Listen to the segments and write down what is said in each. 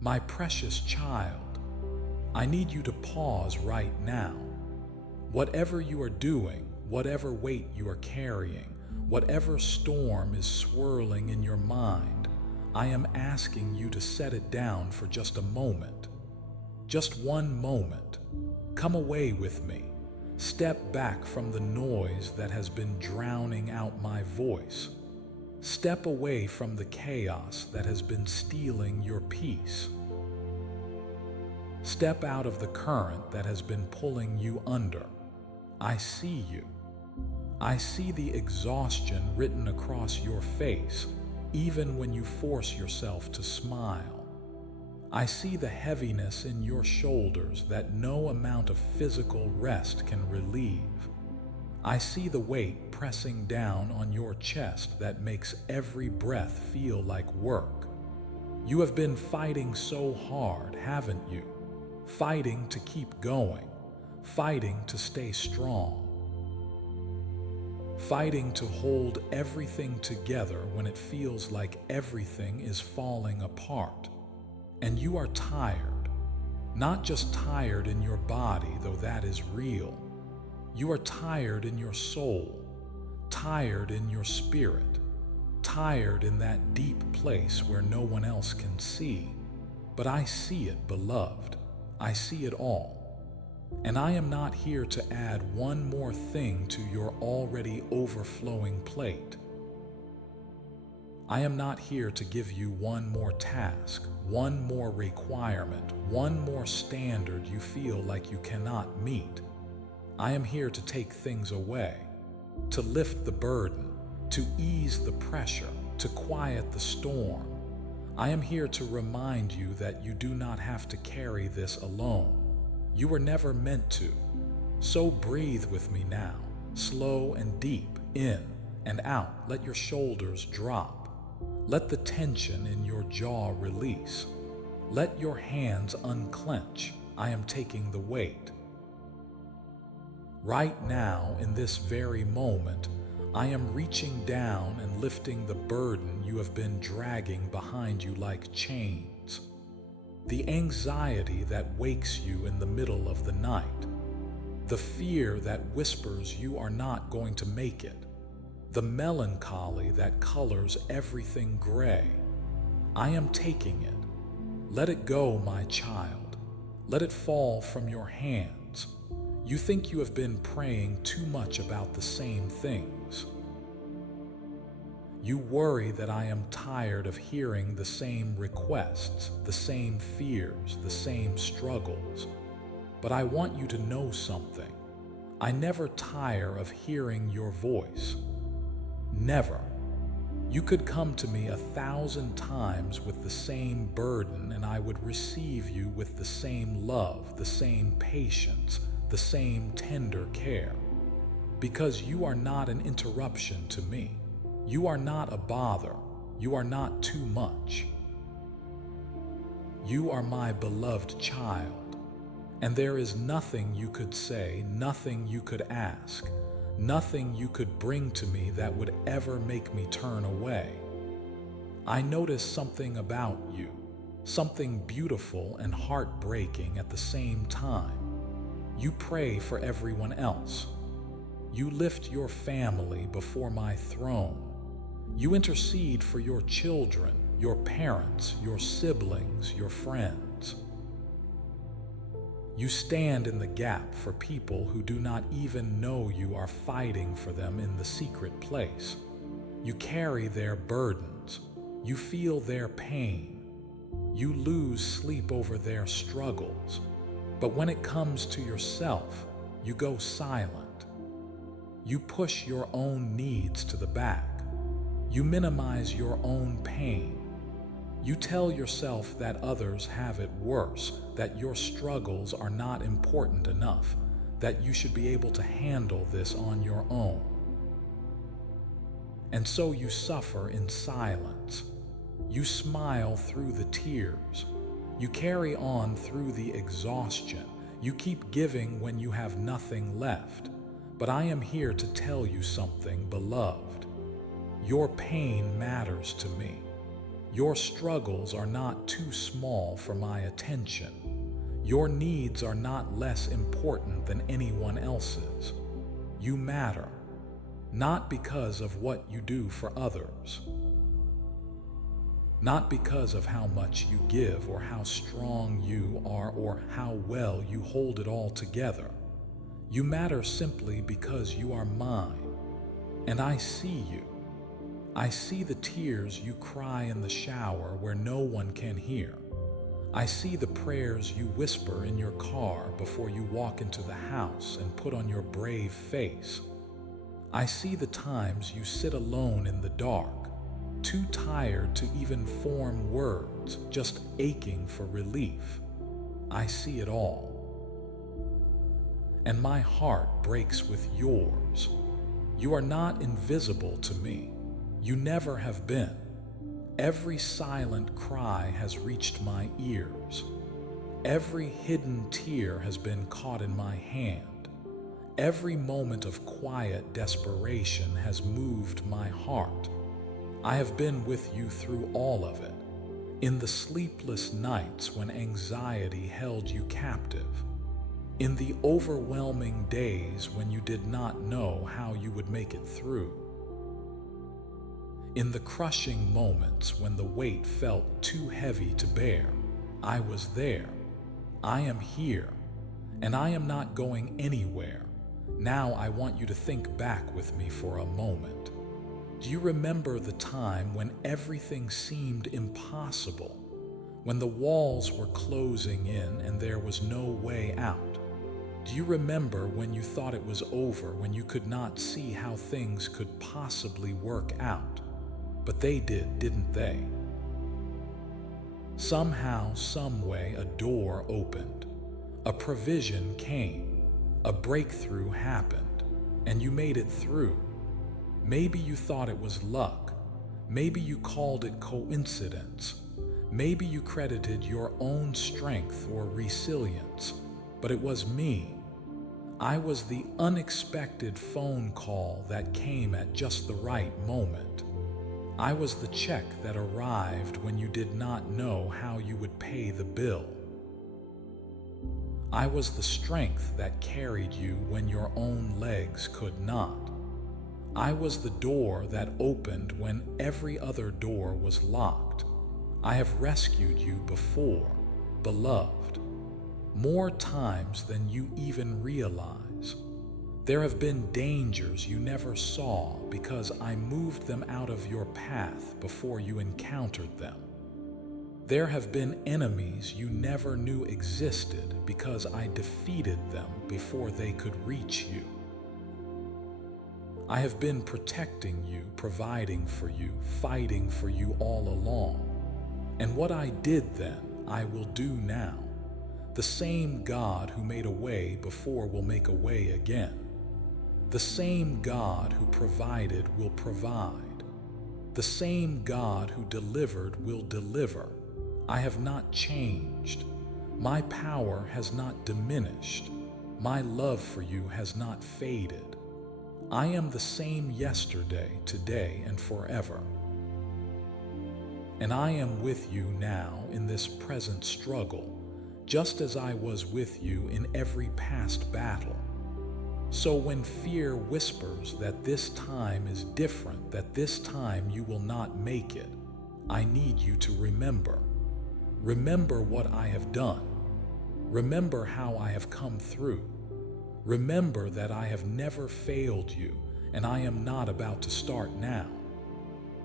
My precious child, I need you to pause right now. Whatever you are doing, whatever weight you are carrying, whatever storm is swirling in your mind, I am asking you to set it down for just a moment. Just one moment. Come away with me. Step back from the noise that has been drowning out my voice. Step away from the chaos that has been stealing your peace. Step out of the current that has been pulling you under. I see you. I see the exhaustion written across your face, even when you force yourself to smile. I see the heaviness in your shoulders that no amount of physical rest can relieve. I see the weight pressing down on your chest that makes every breath feel like work. You have been fighting so hard, haven't you? Fighting to keep going, fighting to stay strong, fighting to hold everything together when it feels like everything is falling apart. And you are tired, not just tired in your body, though that is real. You are tired in your soul, tired in your spirit, tired in that deep place where no one else can see. But I see it, beloved. I see it all. And I am not here to add one more thing to your already overflowing plate. I am not here to give you one more task, one more requirement, one more standard you feel like you cannot meet. I am here to take things away, to lift the burden, to ease the pressure, to quiet the storm. I am here to remind you that you do not have to carry this alone. You were never meant to. So breathe with me now, slow and deep, in and out. Let your shoulders drop. Let the tension in your jaw release. Let your hands unclench. I am taking the weight. Right now, in this very moment, I am reaching down and lifting the burden you have been dragging behind you like chains. The anxiety that wakes you in the middle of the night. The fear that whispers you are not going to make it. The melancholy that colors everything gray. I am taking it. Let it go, my child. Let it fall from your hands. You think you have been praying too much about the same things. You worry that I am tired of hearing the same requests, the same fears, the same struggles. But I want you to know something. I never tire of hearing your voice. Never. You could come to me 1,000 times with the same burden, and I would receive you with the same love, the same patience, the same tender care. Because you are not an interruption to me. You are not a bother. You are not too much. You are my beloved child. And there is nothing you could say, nothing you could ask, nothing you could bring to me that would ever make me turn away. I notice something about you, something beautiful and heartbreaking at the same time. You pray for everyone else. You lift your family before my throne. You intercede for your children, your parents, your siblings, your friends. You stand in the gap for people who do not even know you are fighting for them in the secret place. You carry their burdens. You feel their pain. You lose sleep over their struggles. But when it comes to yourself, you go silent. You push your own needs to the back. You minimize your own pain. You tell yourself that others have it worse, that your struggles are not important enough, that you should be able to handle this on your own. And so you suffer in silence. You smile through the tears. You carry on through the exhaustion. You keep giving when you have nothing left. But I am here to tell you something, beloved. Your pain matters to me. Your struggles are not too small for my attention. Your needs are not less important than anyone else's. You matter, not because of what you do for others, not because of how much you give or how strong you are or how well you hold it all together. You matter simply because you are mine, and I see you. I see the tears you cry in the shower where no one can hear. I see the prayers you whisper in your car before you walk into the house and put on your brave face. I see the times you sit alone in the dark, too tired to even form words, just aching for relief. I see it all. And my heart breaks with yours. You are not invisible to me. You never have been. Every silent cry has reached my ears. Every hidden tear has been caught in my hand. Every moment of quiet desperation has moved my heart. I have been with you through all of it. In the sleepless nights when anxiety held you captive. In the overwhelming days when you did not know how you would make it through. In the crushing moments when the weight felt too heavy to bear, I was there. I am here, and I am not going anywhere. Now I want you to think back with me for a moment. Do you remember the time when everything seemed impossible? When the walls were closing in and there was no way out? Do you remember when you thought it was over, when you could not see how things could possibly work out? But they did, didn't they? Somehow, some way, a door opened. A provision came. A breakthrough happened. And you made it through. Maybe you thought it was luck. Maybe you called it coincidence. Maybe you credited your own strength or resilience. But it was me. I was the unexpected phone call that came at just the right moment. I was the check that arrived when you did not know how you would pay the bill. I was the strength that carried you when your own legs could not. I was the door that opened when every other door was locked. I have rescued you before, beloved, more times than you even realize. There have been dangers you never saw because I moved them out of your path before you encountered them. There have been enemies you never knew existed because I defeated them before they could reach you. I have been protecting you, providing for you, fighting for you all along. And what I did then, I will do now. The same God who made a way before will make a way again. The same God who provided will provide. The same God who delivered will deliver. I have not changed. My power has not diminished. My love for you has not faded. I am the same yesterday, today, and forever. And I am with you now in this present struggle, just as I was with you in every past battle. So when fear whispers that this time is different, that this time you will not make it, I need you to remember. Remember what I have done. Remember how I have come through. Remember that I have never failed you, and I am not about to start now.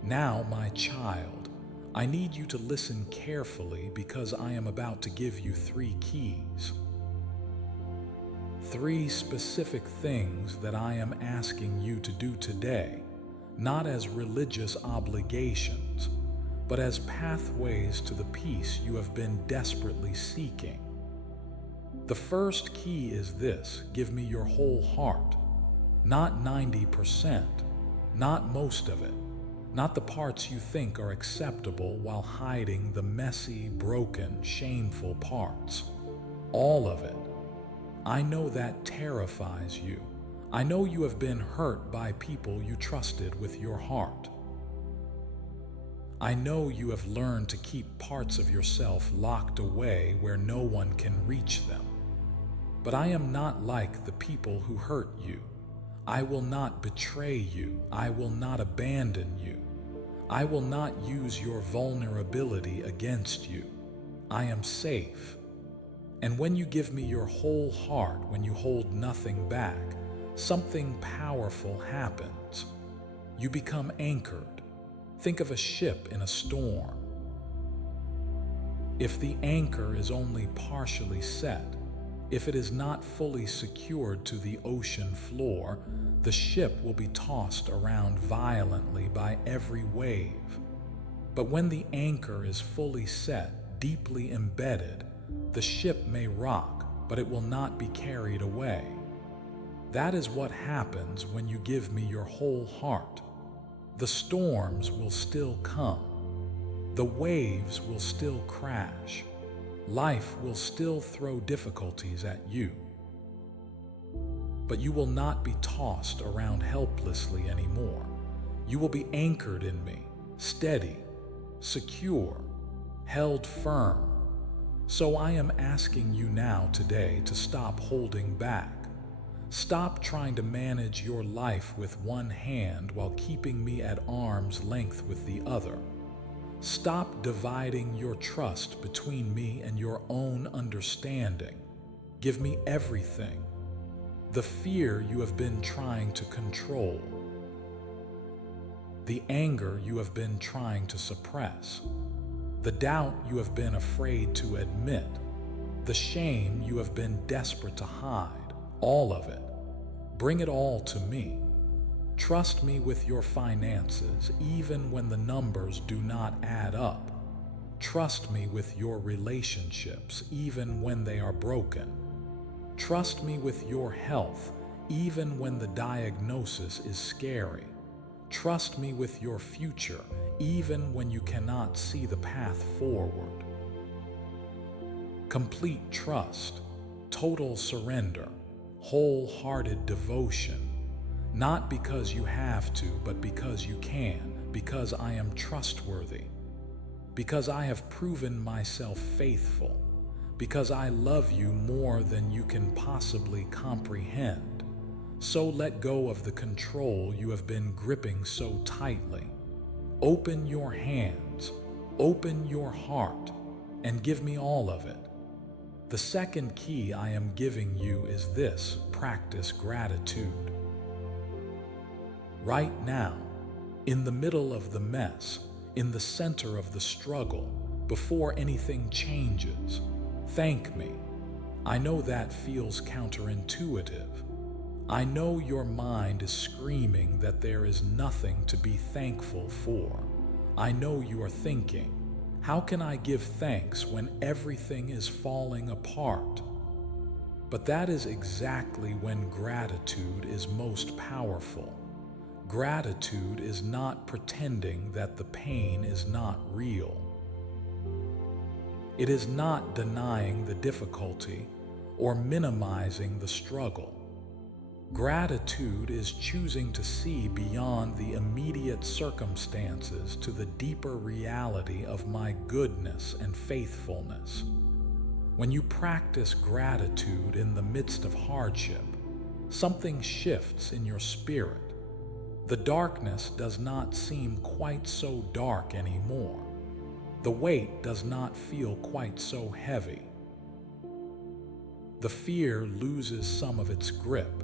Now, my child, I need you to listen carefully because I am about to give you 3 keys. 3 specific things that I am asking you to do today, not as religious obligations, but as pathways to the peace you have been desperately seeking. The first key is this: give me your whole heart, not 90%, not most of it, not the parts you think are acceptable while hiding the messy, broken, shameful parts. All of it. I know that terrifies you. I know you have been hurt by people you trusted with your heart. I know you have learned to keep parts of yourself locked away where no one can reach them. But I am not like the people who hurt you. I will not betray you. I will not abandon you. I will not use your vulnerability against you. I am safe. And when you give me your whole heart, when you hold nothing back, something powerful happens. You become anchored. Think of a ship in a storm. If the anchor is only partially set, if it is not fully secured to the ocean floor, the ship will be tossed around violently by every wave. But when the anchor is fully set, deeply embedded, the ship may rock, but it will not be carried away. That is what happens when you give me your whole heart. The storms will still come. The waves will still crash. Life will still throw difficulties at you. But you will not be tossed around helplessly anymore. You will be anchored in me, steady, secure, held firm. So I am asking you now today to stop holding back. Stop trying to manage your life with one hand while keeping me at arm's length with the other. Stop dividing your trust between me and your own understanding. Give me everything. The fear you have been trying to control. The anger you have been trying to suppress. The doubt you have been afraid to admit. The shame you have been desperate to hide. All of it. Bring it all to me. Trust me with your finances, even when the numbers do not add up. Trust me with your relationships, even when they are broken. Trust me with your health, even when the diagnosis is scary. Trust me with your future, even when you cannot see the path forward. Complete trust, total surrender, wholehearted devotion. Not because you have to, but because you can, because I am trustworthy, because I have proven myself faithful, because I love you more than you can possibly comprehend. So let go of the control you have been gripping so tightly. Open your hands, open your heart, and give me all of it. The second key I am giving you is this: practice gratitude. Right now, in the middle of the mess, in the center of the struggle, before anything changes, thank me. I know that feels counterintuitive. I know your mind is screaming that there is nothing to be thankful for. I know you are thinking, how can I give thanks when everything is falling apart? But that is exactly when gratitude is most powerful. Gratitude is not pretending that the pain is not real. It is not denying the difficulty or minimizing the struggle. Gratitude is choosing to see beyond the immediate circumstances to the deeper reality of my goodness and faithfulness. When you practice gratitude in the midst of hardship, something shifts in your spirit. The darkness does not seem quite so dark anymore. The weight does not feel quite so heavy. The fear loses some of its grip,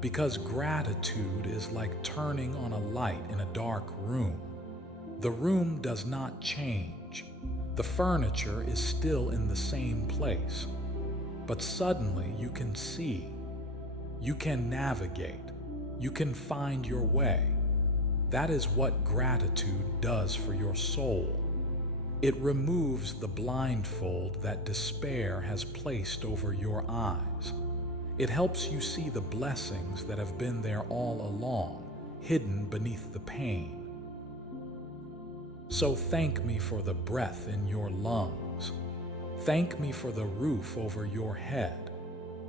because gratitude is like turning on a light in a dark room. The room does not change. The furniture is still in the same place. But suddenly you can see. You can navigate. You can find your way. That is what gratitude does for your soul. It removes the blindfold that despair has placed over your eyes. It helps you see the blessings that have been there all along, hidden beneath the pain. So thank me for the breath in your lungs. Thank me for the roof over your head.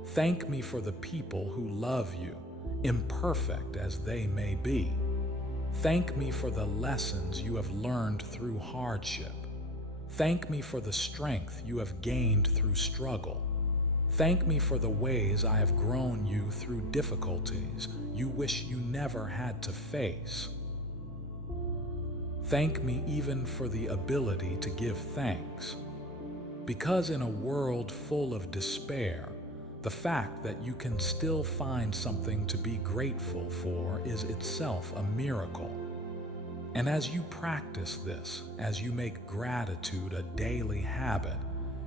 Thank me for the people who love you, imperfect as they may be. Thank me for the lessons you have learned through hardship. Thank me for the strength you have gained through struggle. Thank me for the ways I have grown you through difficulties you wish you never had to face. Thank me even for the ability to give thanks. Because in a world full of despair, the fact that you can still find something to be grateful for is itself a miracle. And as you practice this, as you make gratitude a daily habit,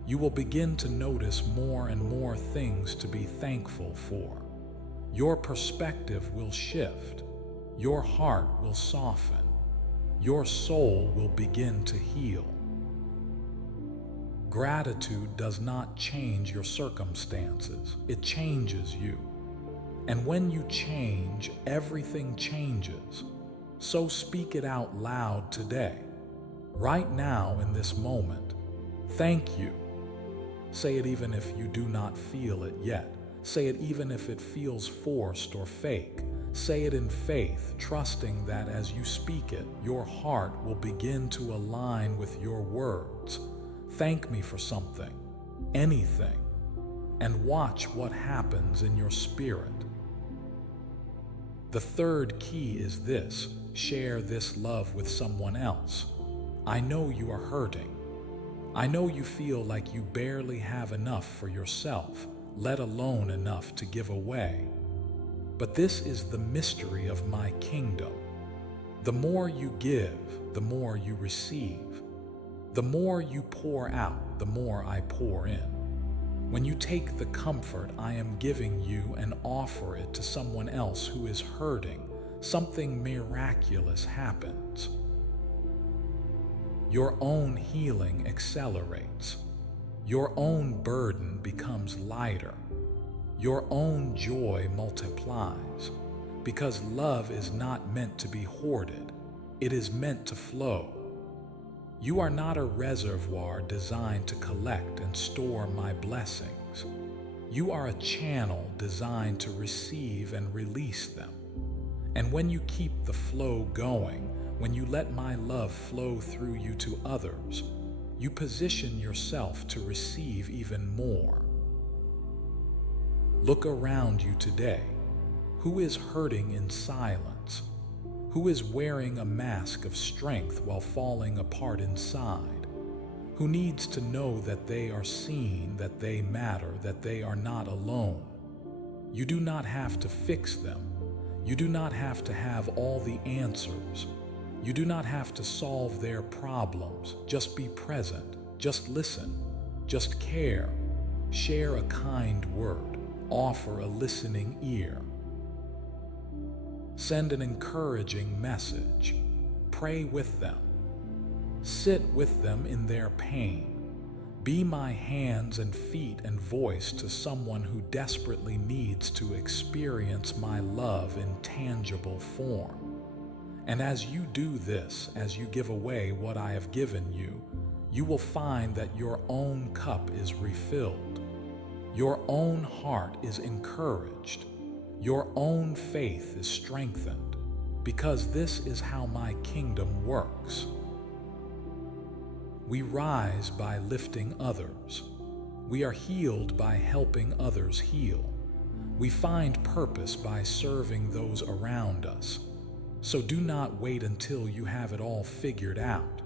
you will begin to notice more and more things to be thankful for. Your perspective will shift. Your heart will soften. Your soul will begin to heal. Gratitude does not change your circumstances. It changes you. And when you change, everything changes. So speak it out loud today. Right now in this moment. Thank you. Say it even if you do not feel it yet. Say it even if it feels forced or fake. Say it in faith, trusting that as you speak it, your heart will begin to align with your words. Thank me for something, anything, and watch what happens in your spirit. The third key is this: share this love with someone else. I know you are hurting. I know you feel like you barely have enough for yourself, let alone enough to give away. But this is the mystery of my kingdom. The more you give, the more you receive. The more you pour out, the more I pour in. When you take the comfort I am giving you and offer it to someone else who is hurting, something miraculous happens. Your own healing accelerates. Your own burden becomes lighter. Your own joy multiplies. Because love is not meant to be hoarded. It is meant to flow. You are not a reservoir designed to collect and store my blessings. You are a channel designed to receive and release them. And when you keep the flow going, when you let my love flow through you to others, you position yourself to receive even more. Look around you today. Who is hurting in silence? Who is wearing a mask of strength while falling apart inside? Who needs to know that they are seen, that they matter, that they are not alone? You do not have to fix them. You do not have to have all the answers. You do not have to solve their problems. Just be present. Just listen. Just care. Share a kind word. Offer a listening ear. Send an encouraging message. Pray with them. Sit with them in their pain. Be my hands and feet and voice to someone who desperately needs to experience my love in tangible form. And as you do this, as you give away what I have given you, you will find that your own cup is refilled. Your own heart is encouraged. Your own faith is strengthened, because this is how my kingdom works. We rise by lifting others. We are healed by helping others heal. We find purpose by serving those around us. So do not wait until you have it all figured out.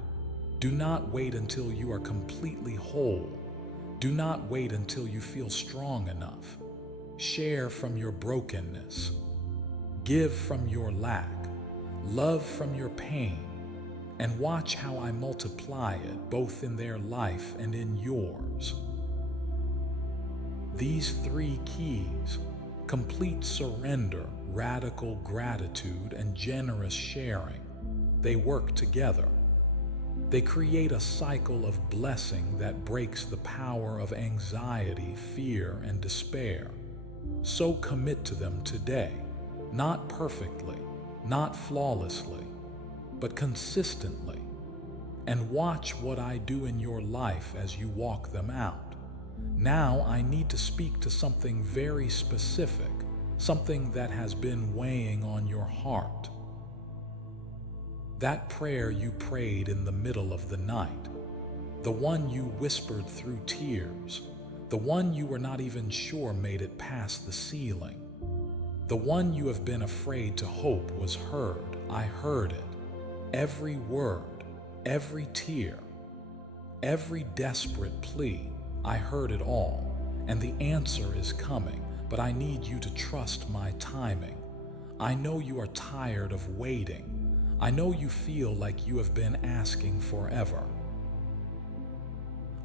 Do not wait until you are completely whole. Do not wait until you feel strong enough. Share from your brokenness. Give from your lack. Love from your pain. And watch how I multiply it both in their life and in yours. These three keys, complete surrender, radical gratitude, and generous sharing, they work together. They create a cycle of blessing that breaks the power of anxiety, fear, and despair. So commit to them today, not perfectly, not flawlessly, but consistently, and watch what I do in your life as you walk them out. Now I need to speak to something very specific, something that has been weighing on your heart. That prayer you prayed in the middle of the night, the one you whispered through tears, the one you were not even sure made it past the ceiling, the one you have been afraid to hope was heard. I heard it. Every word, every tear, every desperate plea, I heard it all. And the answer is coming, but I need you to trust my timing. I know you are tired of waiting. I know you feel like you have been asking forever.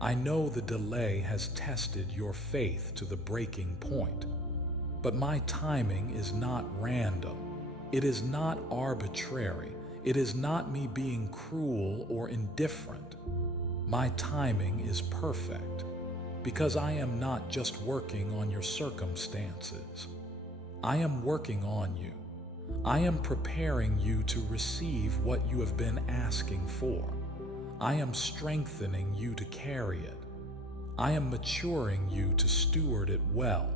I know the delay has tested your faith to the breaking point. But my timing is not random. It is not arbitrary. It is not me being cruel or indifferent. My timing is perfect because I am not just working on your circumstances. I am working on you. I am preparing you to receive what you have been asking for. I am strengthening you to carry it. I am maturing you to steward it well.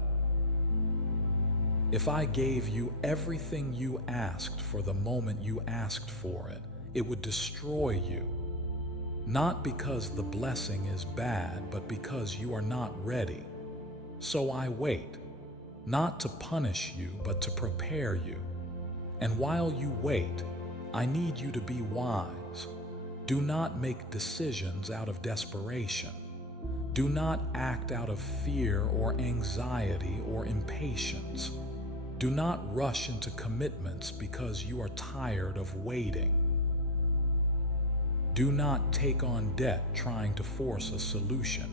If I gave you everything you asked for the moment you asked for it, it would destroy you. Not because the blessing is bad, but because you are not ready. So I wait, not to punish you, but to prepare you. And while you wait, I need you to be wise. Do not make decisions out of desperation. Do not act out of fear or anxiety or impatience. Do not rush into commitments because you are tired of waiting. Do not take on debt trying to force a solution.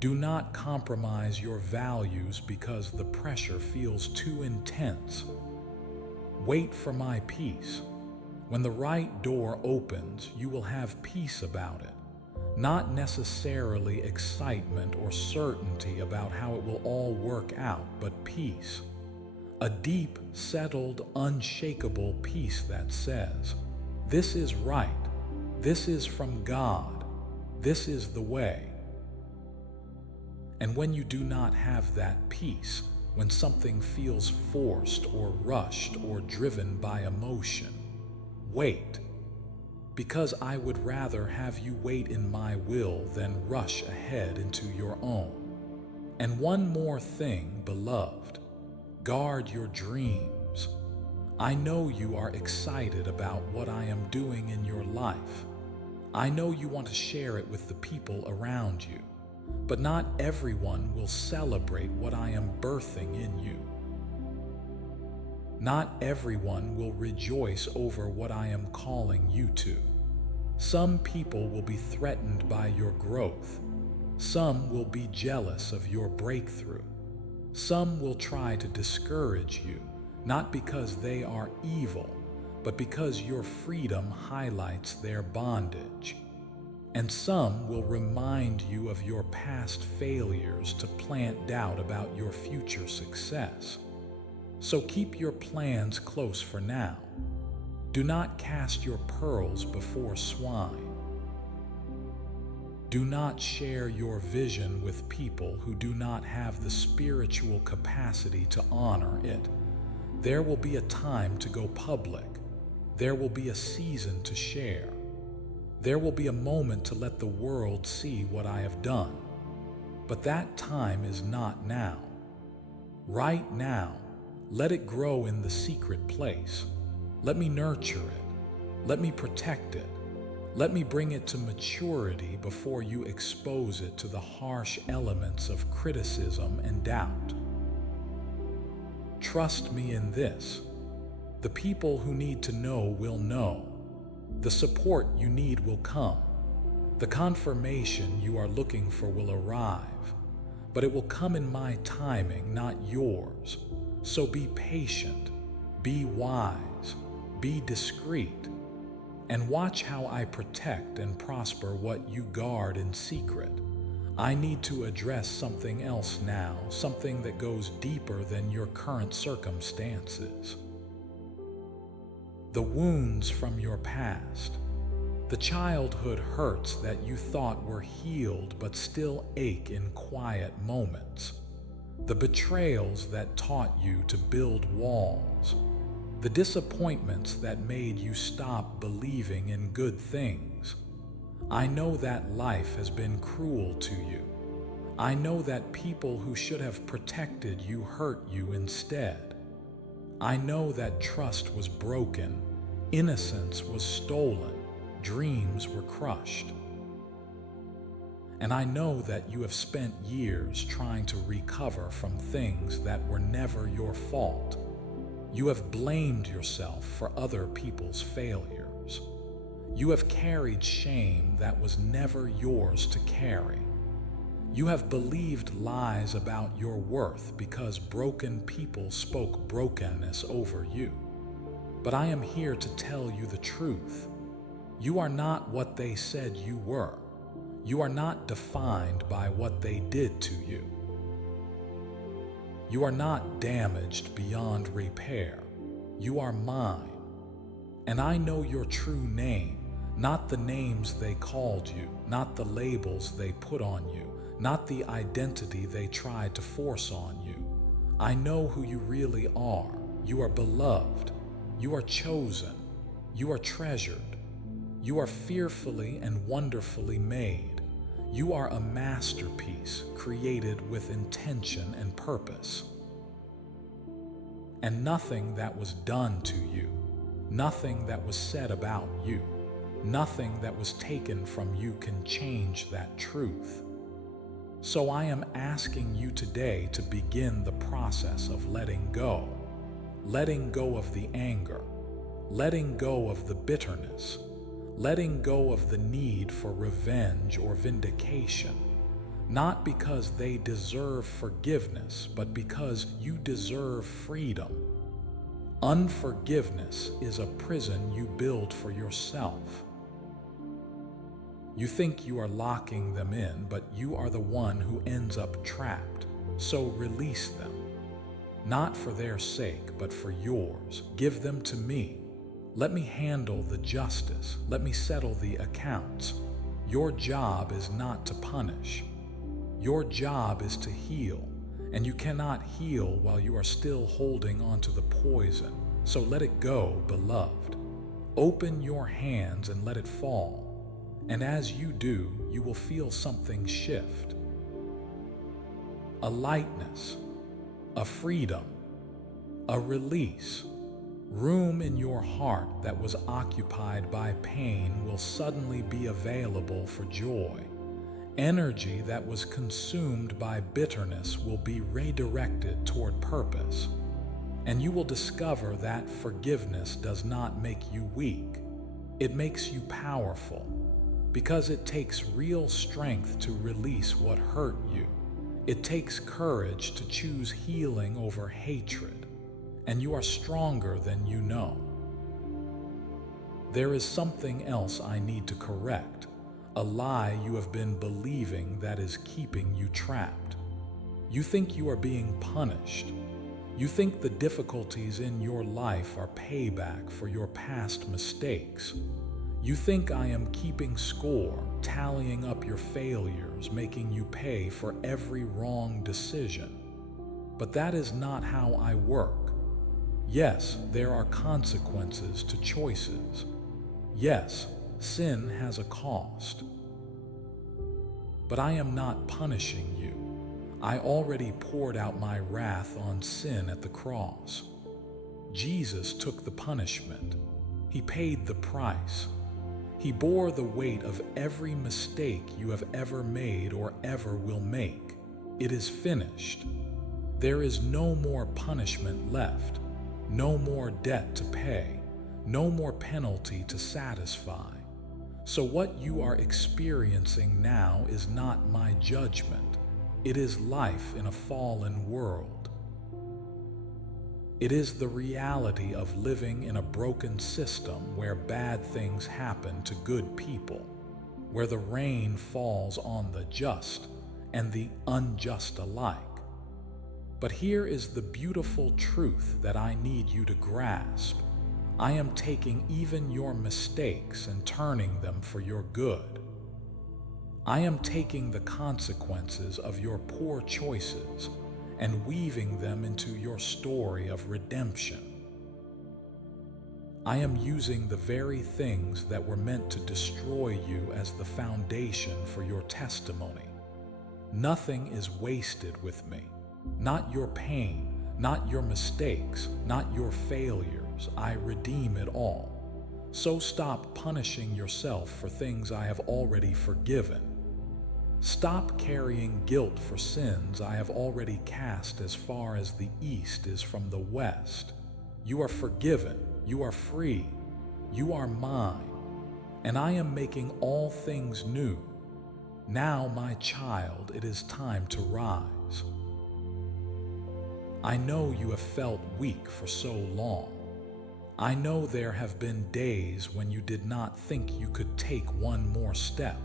Do not compromise your values because the pressure feels too intense. Wait for my peace. When the right door opens, you will have peace about it. Not necessarily excitement or certainty about how it will all work out, but peace. A deep, settled, unshakable peace that says, this is right. This is from God. This is the way. And when you do not have that peace, when something feels forced or rushed or driven by emotion, wait, because I would rather have you wait in my will than rush ahead into your own. And one more thing, beloved, guard your dreams. I know you are excited about what I am doing in your life. I know you want to share it with the people around you, but not everyone will celebrate what I am birthing in you. Not everyone will rejoice over what I am calling you to. Some people will be threatened by your growth. Some will be jealous of your breakthrough. Some will try to discourage you, not because they are evil, but because your freedom highlights their bondage. And some will remind you of your past failures to plant doubt about your future success. So keep your plans close for now. Do not cast your pearls before swine. Do not share your vision with people who do not have the spiritual capacity to honor it. There will be a time to go public. There will be a season to share. There will be a moment to let the world see what I have done. But that time is not now. Right now, let it grow in the secret place. Let me nurture it. Let me protect it. Let me bring it to maturity before you expose it to the harsh elements of criticism and doubt. Trust me in this. The people who need to know will know. The support you need will come. The confirmation you are looking for will arrive. But it will come in my timing, not yours. So be patient, be wise, be discreet, and watch how I protect and prosper what you guard in secret. I need to address something else now, something that goes deeper than your current circumstances. The wounds from your past, the childhood hurts that you thought were healed but still ache in quiet moments, the betrayals that taught you to build walls, the disappointments that made you stop believing in good things. I know that life has been cruel to you. I know that people who should have protected you hurt you instead. I know that trust was broken, innocence was stolen, dreams were crushed. And I know that you have spent years trying to recover from things that were never your fault. You have blamed yourself for other people's failures. You have carried shame that was never yours to carry. You have believed lies about your worth because broken people spoke brokenness over you. But I am here to tell you the truth. You are not what they said you were. You are not defined by what they did to you. You are not damaged beyond repair. You are mine. And I know your true name, not the names they called you, not the labels they put on you, not the identity they tried to force on you. I know who you really are. You are beloved. You are chosen. You are treasured. You are fearfully and wonderfully made. You are a masterpiece created with intention and purpose. And nothing that was done to you, nothing that was said about you, nothing that was taken from you can change that truth. So I am asking you today to begin the process of letting go of the anger, letting go of the bitterness, letting go of the need for revenge or vindication, not because they deserve forgiveness, but because you deserve freedom. Unforgiveness is a prison you build for yourself. You think you are locking them in, but you are the one who ends up trapped. So release them. Not for their sake, but for yours. Give them to me. Let me handle the justice. Let me settle the accounts. Your job is not to punish. Your job is to heal, and you cannot heal while you are still holding onto the poison. So let it go, beloved. Open your hands and let it fall. And as you do, you will feel something shift. A lightness, a freedom, a release. Room in your heart that was occupied by pain will suddenly be available for joy. Energy that was consumed by bitterness will be redirected toward purpose. And you will discover that forgiveness does not make you weak. It makes you powerful, because it takes real strength to release what hurt you. It takes courage to choose healing over hatred, and you are stronger than you know. There is something else I need to correct, a lie you have been believing that is keeping you trapped. You think you are being punished. You think the difficulties in your life are payback for your past mistakes. You think I am keeping score, tallying up your failures, making you pay for every wrong decision. But that is not how I work. Yes, there are consequences to choices. Yes, sin has a cost. But I am not punishing you. I already poured out my wrath on sin at the cross. Jesus took the punishment. He paid the price. He bore the weight of every mistake you have ever made or ever will make. It is finished. There is no more punishment left, no more debt to pay, no more penalty to satisfy. So what you are experiencing now is not my judgment. It is life in a fallen world. It is the reality of living in a broken system where bad things happen to good people, where the rain falls on the just and the unjust alike. But here is the beautiful truth that I need you to grasp. I am taking even your mistakes and turning them for your good. I am taking the consequences of your poor choices and weaving them into your story of redemption. I am using the very things that were meant to destroy you as the foundation for your testimony. Nothing is wasted with me. Not your pain, not your mistakes, not your failures. I redeem it all. So stop punishing yourself for things I have already forgiven. Stop carrying guilt for sins I have already cast as far as the east is from the west. You are forgiven. You are free. You are mine. And I am making all things new. Now, my child, it is time to rise. I know you have felt weak for so long. I know there have been days when you did not think you could take one more step.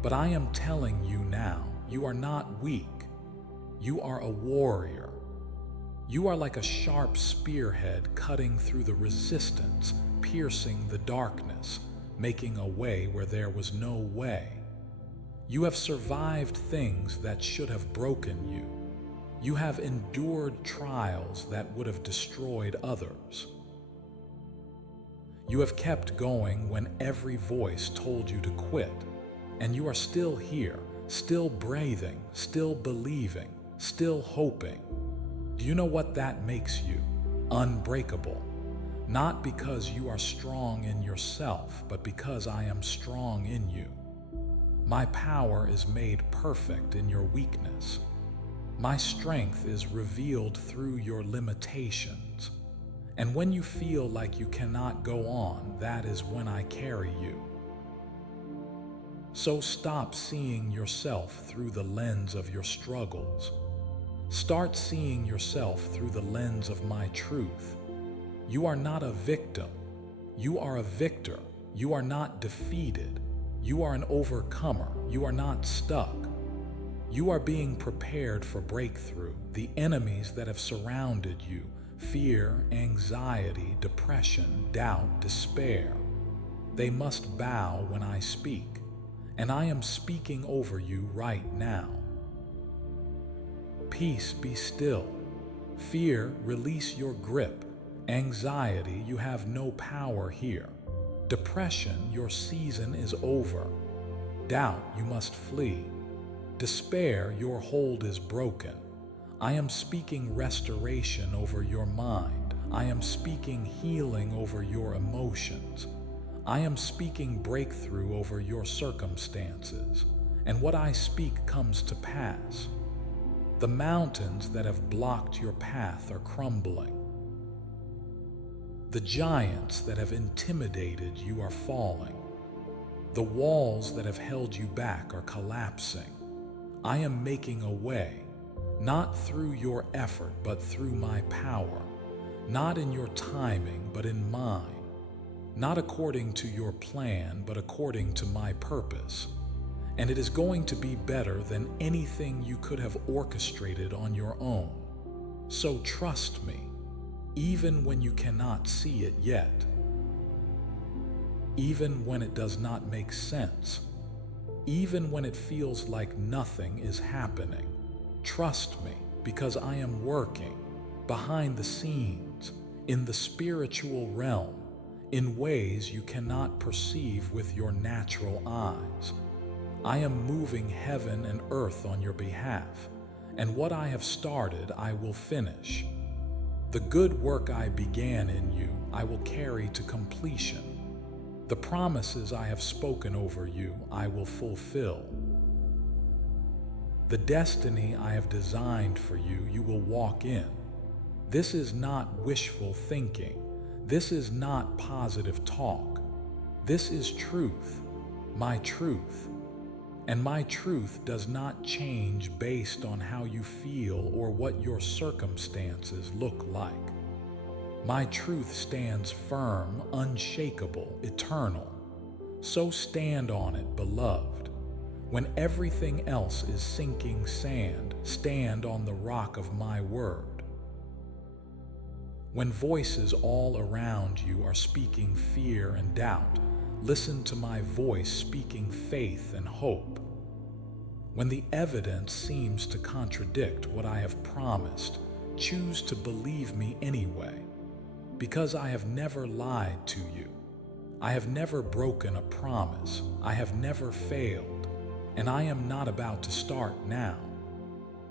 But I am telling you now, you are not weak. You are a warrior. You are like a sharp spearhead cutting through the resistance, piercing the darkness, making a way where there was no way. You have survived things that should have broken you. You have endured trials that would have destroyed others. You have kept going when every voice told you to quit. And you are still here, still breathing, still believing, still hoping. Do you know what that makes you? Unbreakable. Not because you are strong in yourself, but because I am strong in you. My power is made perfect in your weakness. My strength is revealed through your limitations. And when you feel like you cannot go on, that is when I carry you. So stop seeing yourself through the lens of your struggles. Start seeing yourself through the lens of my truth. You are not a victim. You are a victor. You are not defeated. You are an overcomer. You are not stuck. You are being prepared for breakthrough. The enemies that have surrounded you, fear, anxiety, depression, doubt, despair, they must bow when I speak. And I am speaking over you right now. Peace, be still. Fear, release your grip. Anxiety, you have no power here. Depression, your season is over. Doubt, you must flee. Despair, your hold is broken. I am speaking restoration over your mind. I am speaking healing over your emotions. I am speaking breakthrough over your circumstances, and what I speak comes to pass. The mountains that have blocked your path are crumbling. The giants that have intimidated you are falling. The walls that have held you back are collapsing. I am making a way, not through your effort, but through my power, not in your timing, but in mine. Not according to your plan, but according to my purpose. And it is going to be better than anything you could have orchestrated on your own. So trust me, even when you cannot see it yet. Even when it does not make sense. Even when it feels like nothing is happening. Trust me, because I am working behind the scenes, in the spiritual realm, in ways you cannot perceive with your natural eyes. I am moving heaven and earth on your behalf, and what I have started I will finish. The good work I began in you I will carry to completion. The promises I have spoken over you I will fulfill. The destiny I have designed for you, you will walk in. This is not wishful thinking. This is not positive talk. This is truth, my truth. And my truth does not change based on how you feel or what your circumstances look like. My truth stands firm, unshakable, eternal. So stand on it, beloved. When everything else is sinking sand, stand on the rock of my word. When voices all around you are speaking fear and doubt, listen to my voice speaking faith and hope. When the evidence seems to contradict what I have promised, choose to believe me anyway, because I have never lied to you. I have never broken a promise. I have never failed, and I am not about to start now.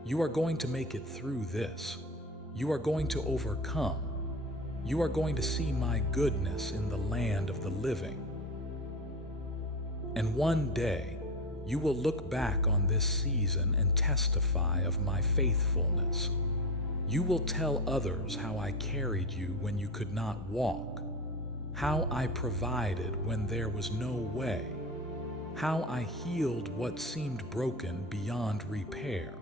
You are going to make it through this. You are going to overcome. You are going to see my goodness in the land of the living. And one day, you will look back on this season and testify of my faithfulness. You will tell others how I carried you when you could not walk, how I provided when there was no way, how I healed what seemed broken beyond repair.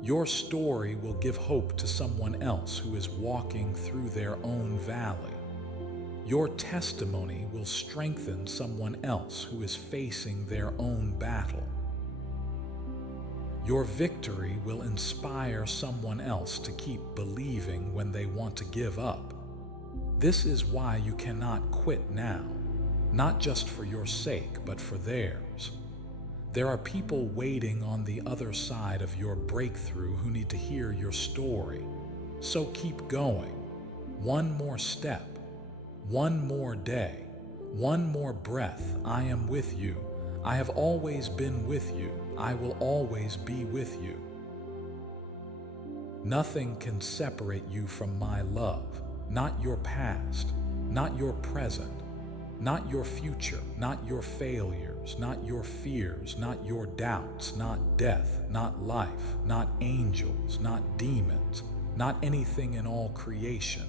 Your story will give hope to someone else who is walking through their own valley. Your testimony will strengthen someone else who is facing their own battle. Your victory will inspire someone else to keep believing when they want to give up. This is why you cannot quit now, not just for your sake, but for theirs. There are people waiting on the other side of your breakthrough who need to hear your story. So keep going. One more step, one more day, one more breath. I am with you. I have always been with you. I will always be with you. Nothing can separate you from my love. Not your past, not your present, not your future, not your failures, not your fears, not your doubts, not death, not life, not angels, not demons, not anything in all creation.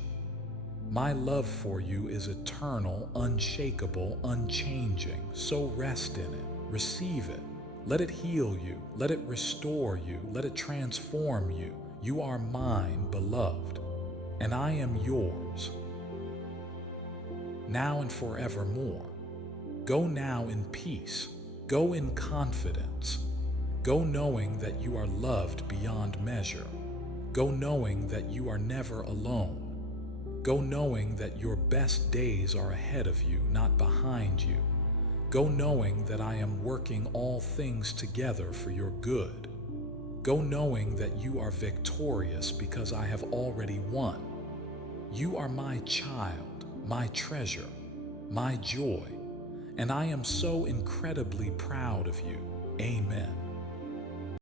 My love for you is eternal, unshakable, unchanging. So rest in it, receive it. Let it heal you, let it restore you, let it transform you. You are mine, beloved, and I am yours, now and forevermore. Go now in peace. Go in confidence. Go knowing that you are loved beyond measure. Go knowing that you are never alone. Go knowing that your best days are ahead of you, not behind you. Go knowing that I am working all things together for your good. Go knowing that you are victorious because I have already won. You are my child, my treasure, my joy, and I am so incredibly proud of you. Amen.